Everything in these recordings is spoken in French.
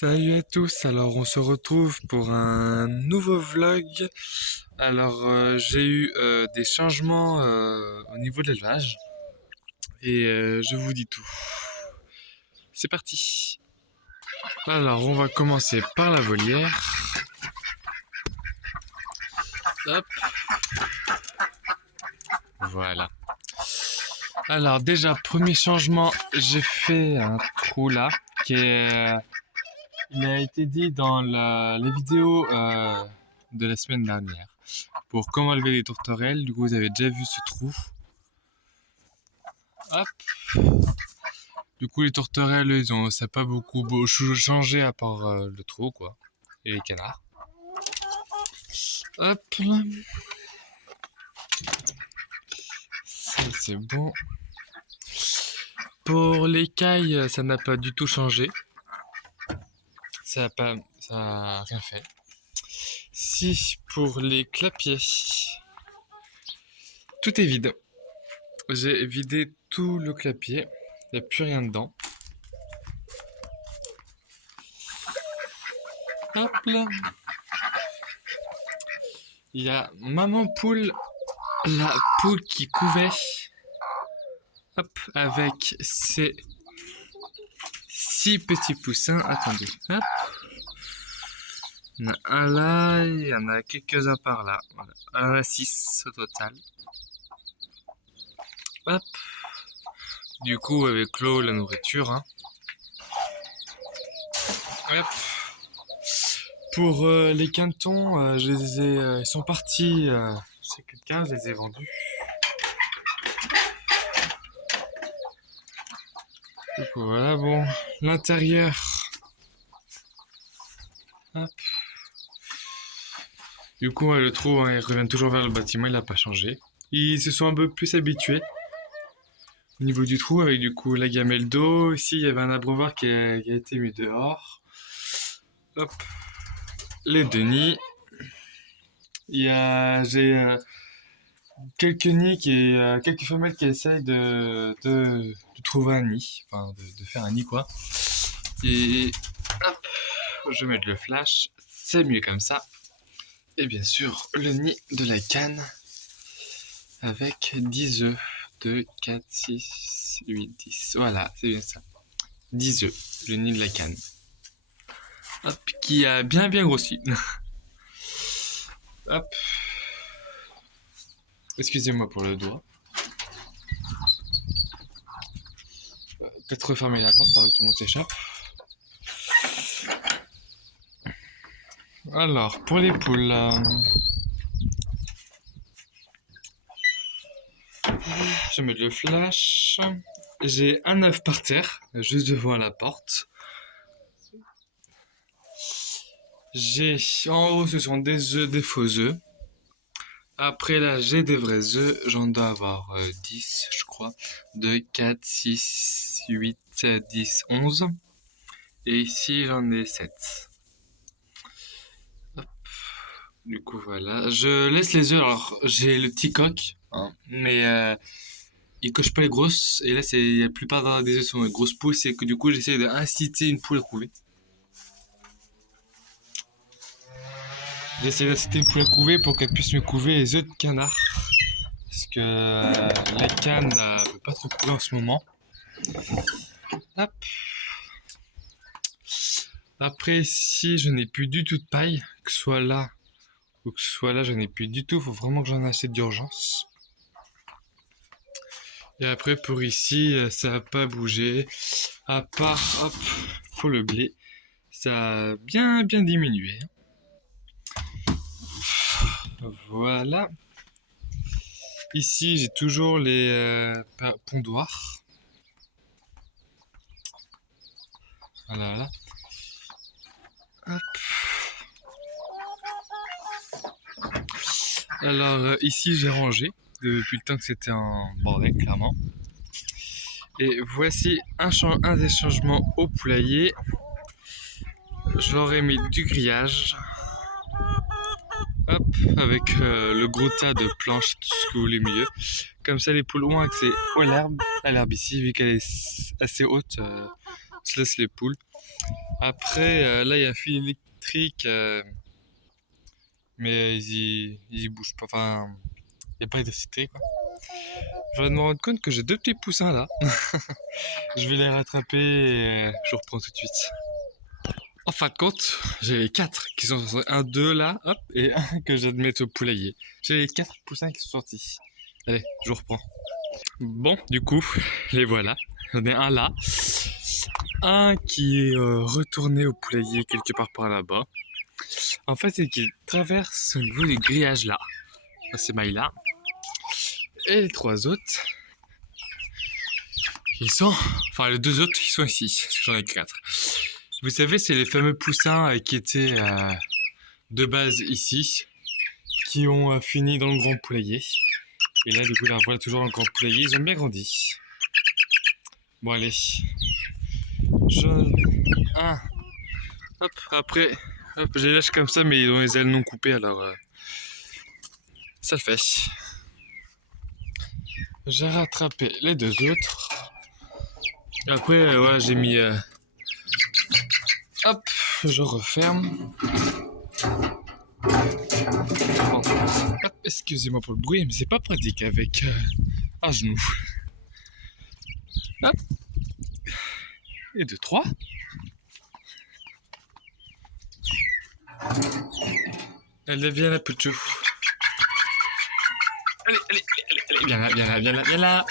Salut à tous, alors on se retrouve pour un nouveau vlog. Alors j'ai eu des changements au niveau de l'élevage et je vous dis tout. C'est parti. Alors on va commencer par la volière. Hop. Voilà. Alors déjà premier changement, j'ai fait un trou là qui est il a été dit dans les vidéos de la semaine dernière. Pour comment enlever les tourterelles, du coup vous avez déjà vu ce trou. Hop. Du coup les tourterelles, ça n'a pas beaucoup changé à part le trou quoi. Et les canards. Hop là. Ça c'est bon. Pour l'écaille, ça n'a pas du tout changé. Ça a rien fait. Si pour les clapiers, tout est vide. J'ai vidé tout le clapier. Il n'y a plus rien dedans. Hop là. Il y a maman poule, la poule qui couvait. Hop, avec ses 6 petits poussins. Attendez. Hop. Il y en a un là, il y en a quelques-uns par là. Voilà. Il y en a 6 au total. Hop. Du coup, avec l'eau, la nourriture. Hein. Hop. Pour les cantons, ils sont partis chez quelqu'un, je les ai vendus. Donc voilà, bon, l'intérieur. Hop. Du coup, le trou, hein, il revient toujours vers le bâtiment, il n'a pas changé. Ils se sont un peu plus habitués au niveau du trou, avec du coup la gamelle d'eau. Ici, il y avait un abreuvoir qui a été mis dehors. Hop. Les deux nids. J'ai quelques nids quelques femelles qui essayent de trouver un nid, enfin de faire un nid quoi. Et hop, je vais mettre le flash, c'est mieux comme ça. Et bien sûr, le nid de la canne avec 10 œufs. 2, 4, 6, 8, 10. Voilà, c'est bien ça. 10 œufs, le nid de la canne. Hop, qui a bien grossi. Hop. Excusez-moi pour le doigt. Peut-être refermer la porte avant que tout le monde s'échappe. Alors, pour les poules, je vais mettre le flash. J'ai un œuf par terre, juste devant la porte. En haut, ce sont des œufs, des faux œufs. Après là, j'ai des vrais œufs. J'en dois avoir 10, je crois. 2, 4, 6, 8, 10, 11. Et ici, j'en ai 7. Hop. Du coup, voilà. Je laisse les œufs. Alors, j'ai le petit coq, hein, mais il coche pas les grosses. Et là, la plupart des œufs sont des grosses poules. C'est que du coup, j'essaie d'inciter une poule à couver. J'essaie d'inciter une poule à couver pour qu'elle puisse me couver les œufs de canard. Parce que la canne ne peut pas trop couver en ce moment. Hop. Après, si je n'ai plus du tout de paille, que ce soit là ou que ce soit là, je n'ai plus du tout. Il faut vraiment que j'en achète d'urgence. Et après, pour ici, ça n'a pas bougé. À part, hop, pour le blé, ça a bien diminué. Voilà. Ici, j'ai toujours les pondoirs. Voilà. Hop. Alors, ici, j'ai rangé depuis le temps que c'était en bordel, clairement. Et voici un des changements au poulailler. J'aurais mis du grillage. Hop, avec le gros tas de planches, tout ce que vous voulez mieux. Comme ça, les poules ont accès à l'herbe ici, vu qu'elle est assez haute. Je laisse les poules. Après, là, il y a un fil électrique, mais ils y bougent pas. Enfin, il n'y a pas d'électricité, quoi. Je viens de me rendre compte que j'ai deux petits poussins là. Je vais les rattraper et je reprends tout de suite. En fin de compte, j'ai les quatre qui sont sortis. Un, deux là, hop, et un que je viens de mettre au poulailler. J'ai les quatre poussins qui sont sortis. Allez, je reprends. Bon, du coup, les voilà. J'en ai un là. Un qui est retourné au poulailler quelque part par là-bas. En fait, c'est qu'il traverse au niveau des grillages là. Ces mailles-là. Et les trois autres, ils sont... Enfin, les deux autres, ils sont ici. Parce que j'en ai quatre. Vous savez, c'est les fameux poussins qui étaient de base ici, qui ont fini dans le grand poulailler. Et là, du coup, là, voilà toujours dans le grand poulailler. Ils ont bien grandi. Bon, allez. Un. Hop, après, hop, je les lâche comme ça, mais ils ont les ailes non coupées, alors ça le fait. J'ai rattrapé les deux autres. Après, voilà, j'ai mis... hop, je referme. Hop, excusez-moi pour le bruit, mais c'est pas pratique avec un genou. Hop. Et deux, trois. Allez, viens là, Pouchou. Allez, allez, allez, allez, viens là, viens là, viens là, viens là.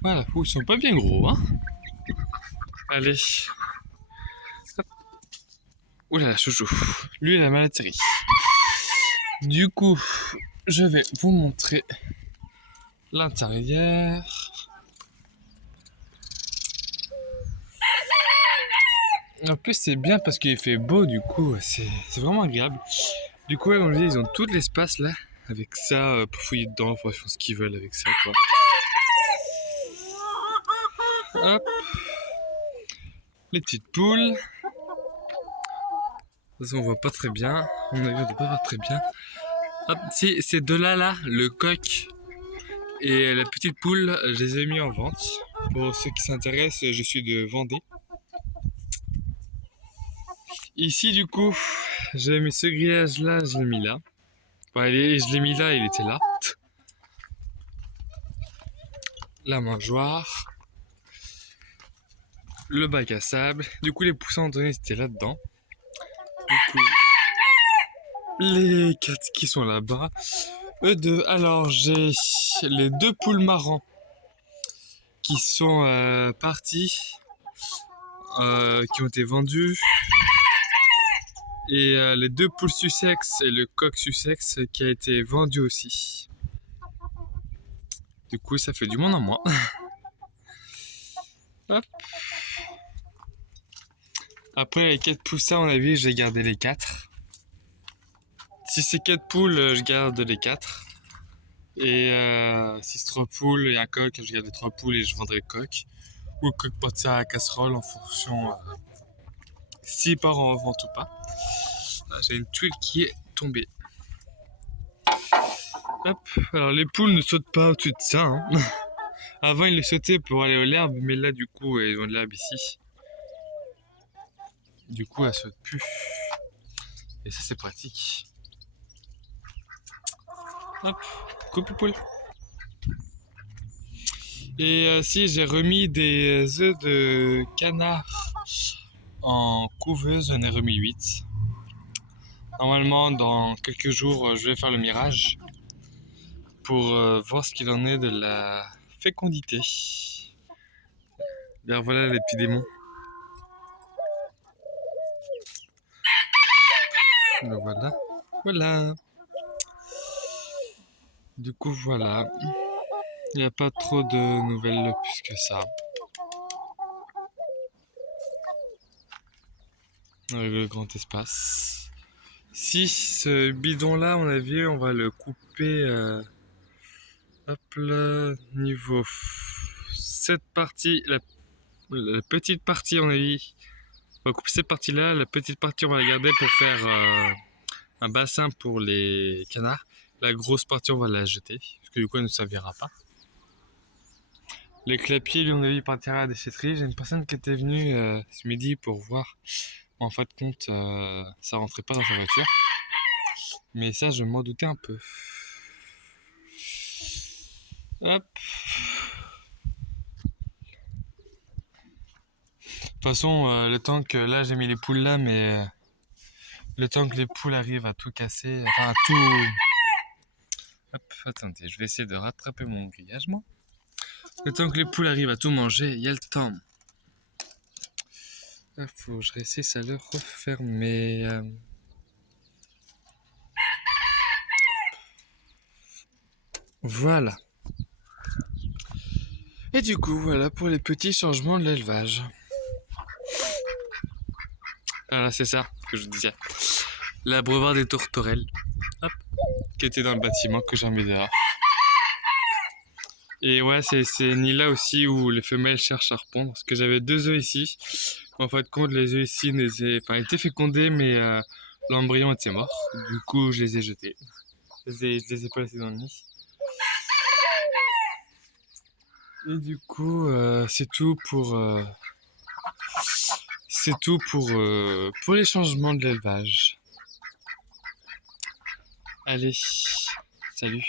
Voilà, ils sont pas bien gros, hein. Allez. Hop. Ouh là là, chouchou. Lui, il a mal atterri. Du coup, je vais vous montrer l'intérieur. En plus, c'est bien parce qu'il fait beau, du coup, c'est vraiment agréable. Du coup, comme je dis, ils ont tout l'espace là, avec ça, pour fouiller dedans, enfin, ils font ce qu'ils veulent avec ça, quoi. Hop. Les petites poules. De toute façon, on voit pas très bien. On a vu, on ne voit pas très bien. Hop, si, ces deux-là, là, le coq et la petite poule, je les ai mis en vente. Pour ceux qui s'intéressent, je suis de Vendée. Ici, du coup, j'ai mis ce grillage-là, je l'ai mis là. Enfin, je l'ai mis là, il était là. La mangeoire. Le bac à sable. Du coup, les poussins Anthony, c'était là-dedans. Du coup, les quatre qui sont là-bas. Eux deux. Alors, j'ai les deux poules marrons qui sont parties, qui ont été vendues. Et les deux poules Sussex et le coq Sussex qui a été vendu aussi. Du coup, ça fait du monde en moins. Hop. Après, les 4 poussins, à mon avis, je vais garder les 4. Si c'est 4 poules, je garde les 4. Et si c'est 3 poules et un coq, je garde les 3 poules et je vendrai le coq. Ou le coq porté à la casserole en fonction s'il part en vente ou pas. Là, j'ai une tuile qui est tombée. Hop. Alors, les poules ne sautent pas au-dessus de ça, hein. Avant, ils les sautaient pour aller à l'herbe, mais là, du coup, ils ont de l'herbe ici. Du coup, elles sautent plus. Et ça, c'est pratique. Hop, coupe poule. Et si j'ai remis des œufs de canard en couveuse, j'en ai remis 8. Normalement, dans quelques jours, je vais faire le mirage pour voir ce qu'il en est de la fécondité. Bien, voilà les petits démons. Ben voilà. Voilà. Du coup, voilà. Il n'y a pas trop de nouvelles plus que ça. Avec le grand espace. Si ce bidon-là, à mon avis, on va le couper. Hop là, niveau cette partie, la petite partie, à mon avis. On va couper cette partie-là. La petite partie, on va la garder pour faire un bassin pour les canards. La grosse partie, on va la jeter. Parce que du coup, elle ne servira pas. Les clapiers, lui, on a vu partir à la déchetterie. J'ai une personne qui était venue ce midi pour voir. En fin de compte, ça rentrait pas dans sa voiture. Mais ça, je m'en doutais un peu. Hop. De toute façon, le temps que là, j'ai mis les poules là, mais le temps que les poules arrivent à tout casser, enfin à tout. Hop, attendez, je vais essayer de rattraper mon grillage, moi. Le temps que les poules arrivent à tout manger, il y a le temps. Il faut que je réussisse à le refermer. Voilà. Et du coup, voilà pour les petits changements de l'élevage. Voilà, c'est ça que je disais. L'abreuvoir des tourterelles, hop, qui était dans le bâtiment que j'ai mis dehors. Et ouais, c'est ni là aussi où les femelles cherchent à répondre. Parce que j'avais 2 œufs ici. En fin de compte, les œufs ici étaient fécondés, mais l'embryon était mort. Du coup, je les ai jetés. Je les ai pas laissés dans le nid. Et du coup, c'est tout pour les changements de l'élevage. Allez, salut.